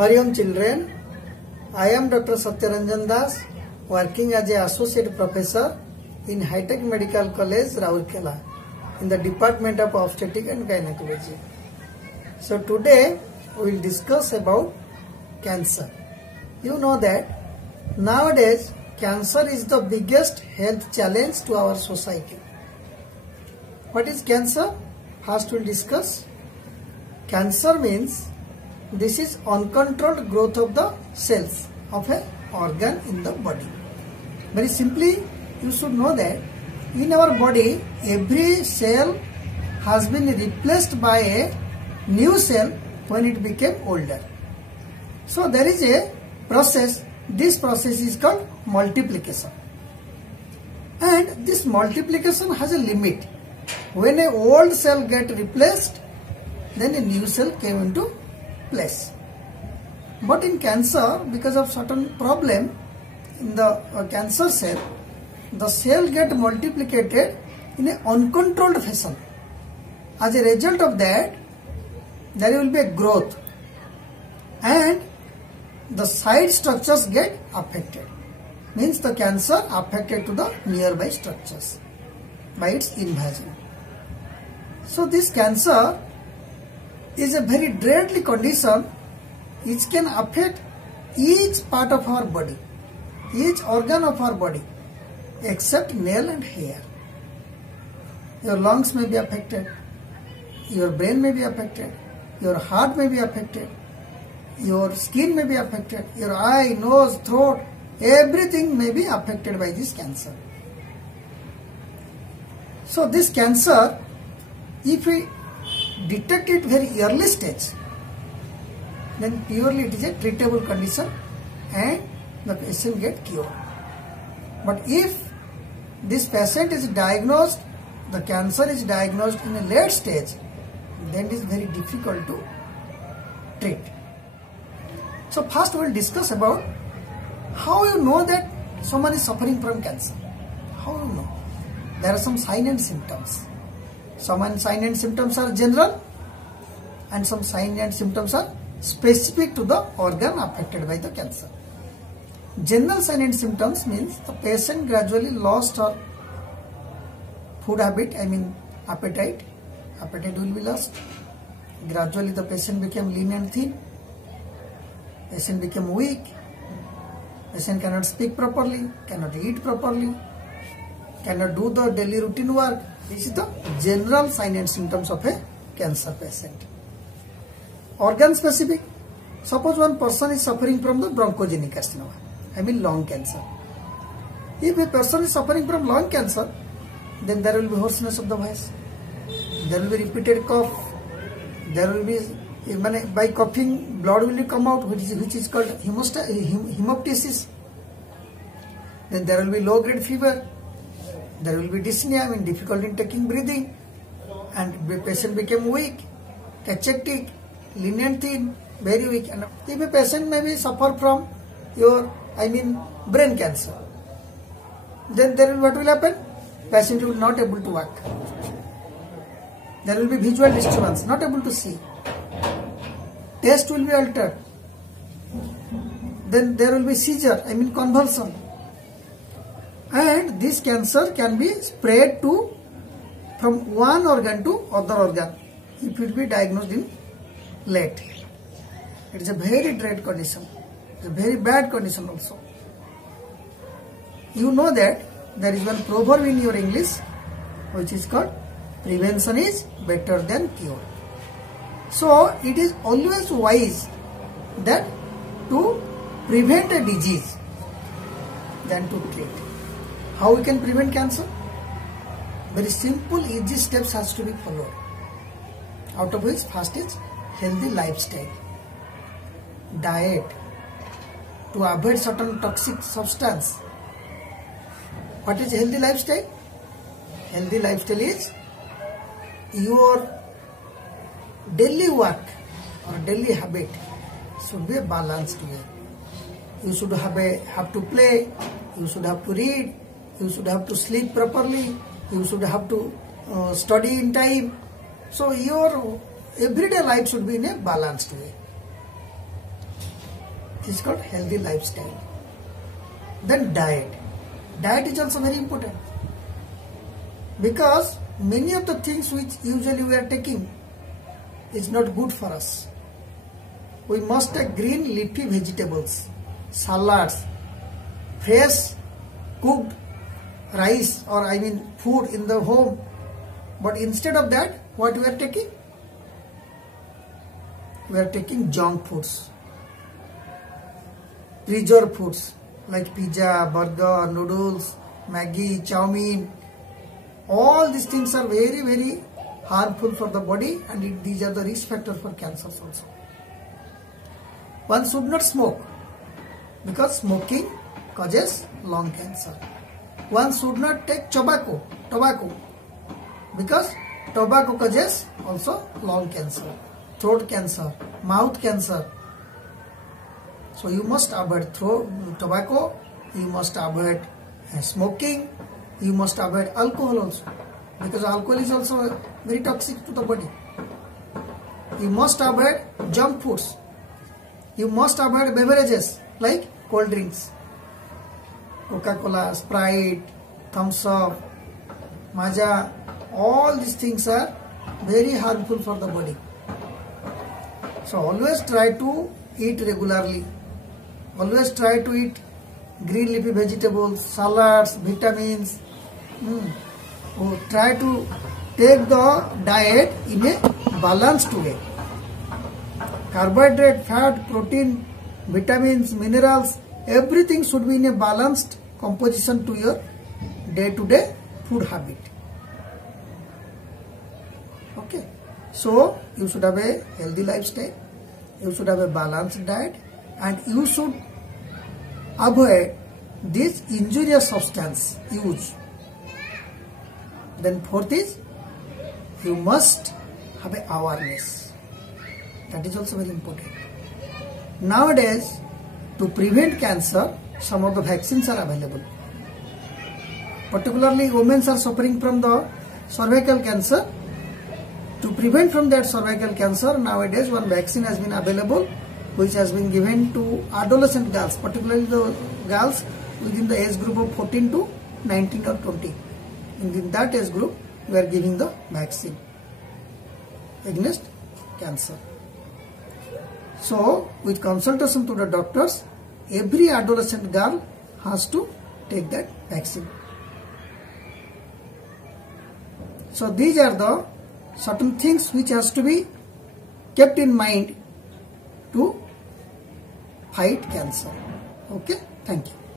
Hariom children, I am Dr. Satyaranjan Das, working as an associate professor in High Tech Medical College, Rourkela, in the Department of Obstetrics and Gynecology. So today we will discuss about cancer. You know that nowadays cancer is the biggest health challenge to our society. What is cancer? First we will discuss. Cancer means this is uncontrolled growth of the cells of an organ in the body. Very simply, you should know that in our body, every cell has been replaced by a new cell when it became older. So there is a process. This process is called multiplication. And this multiplication has a limit. When an old cell gets replaced, then a new cell came into place. But in cancer, because of certain problem in the cancer cell, the cell get multiplicated in an uncontrolled fashion. As a result of that, there will be a growth and the side structures get affected. Means the cancer affected to the nearby structures by its invasion. So this cancer is a very deadly condition which can affect each part of our body, each organ of our body except nail and hair. Your lungs may be affected, your brain may be affected, your heart may be affected, your skin may be affected, your eye, nose, throat, everything may be affected by this cancer. So this cancer, if we detect it very early stage, then purely it is a treatable condition and the patient get cured. But if this patient is diagnosed, the cancer is diagnosed in a late stage, then it is very difficult to treat. So first we will discuss about how you know that someone is suffering from cancer. How you know? There are some signs and symptoms. Some signs and symptoms are general and some signs and symptoms are specific to the organ affected by the cancer. General signs and symptoms means the patient gradually lost her food habit, appetite. Appetite will be lost. Gradually the patient became lean and thin. Patient became weak. Patient cannot speak properly, cannot eat properly, cannot do the daily routine work. This is the general signs and symptoms of a cancer patient. Organ specific. Suppose one person is suffering from the bronchogenic carcinoma, lung cancer. If a person is suffering from lung cancer, then there will be hoarseness of the voice. There will be repeated cough. There will be, by coughing, blood will come out, which is called hemoptysis. Then there will be low grade fever. There will be dyspnea, difficulty in taking breathing, and the patient became weak, cachectic, lean and thin, very weak. And if a patient maybe suffer from brain cancer, then what will happen? Patient will not able to walk. There will be visual disturbance, not able to see. Taste will be altered. Then there will be seizure, convulsion. And this cancer can be spread from one organ to other organ if it will be diagnosed in late. It is a very dread condition. It's a very bad condition also. You know that there is one proverb in your English which is called prevention is better than cure. So it is always wise that to prevent a disease than to treat. How we can prevent cancer? Very simple, easy steps has to be followed. Out of which first is healthy lifestyle, diet, to avoid certain toxic substance. What is healthy lifestyle? Healthy lifestyle is your daily work or daily habit should be a balanced way. You should have to play, you should have to read, you should have to sleep properly, you should have to study in time. So your everyday life should be in a balanced way. It is called healthy lifestyle. Then diet. Diet is also very important, because many of the things which usually we are taking is not good for us. We must take green leafy vegetables, salads, fresh cooked rice, or food in the home. But instead of that, what we are taking? We are taking junk foods, preserved foods like pizza, burger, noodles, Maggi, chow mein. All these things are very, very harmful for the body, and these are the risk factors for cancers also. One should not smoke, because smoking causes lung cancer. One should not take tobacco, because tobacco causes also lung cancer, throat cancer, mouth cancer. So you must avoid tobacco, you must avoid smoking, you must avoid alcohol also, because alcohol is also very toxic to the body. You must avoid junk foods. You must avoid beverages like cold drinks, Coca-Cola, Sprite, Thumbs Up, Maaza. All these things are very harmful for the body. So always try to eat regularly. Always try to eat green leafy vegetables, salads, vitamins. Try to take the diet in a balanced way. Carbohydrate, fat, protein, vitamins, minerals, everything should be in a balanced composition to your day-to-day food habit. Okay, so you should have a healthy lifestyle, you should have a balanced diet, and you should avoid this injurious substance use. Then fourth is, you must have a awareness. That is also very important. Nowadays, to prevent cancer, some of the vaccines are available. Particularly, women are suffering from the cervical cancer. To prevent from that cervical cancer, nowadays one vaccine has been available, which has been given to adolescent girls, particularly the girls within the age group of 14 to 19 or 20. In that age group, we are giving the vaccine against cancer. So, with consultation to the doctors, every adolescent girl has to take that vaccine. So, these are the certain things which has to be kept in mind to fight cancer. Okay, thank you.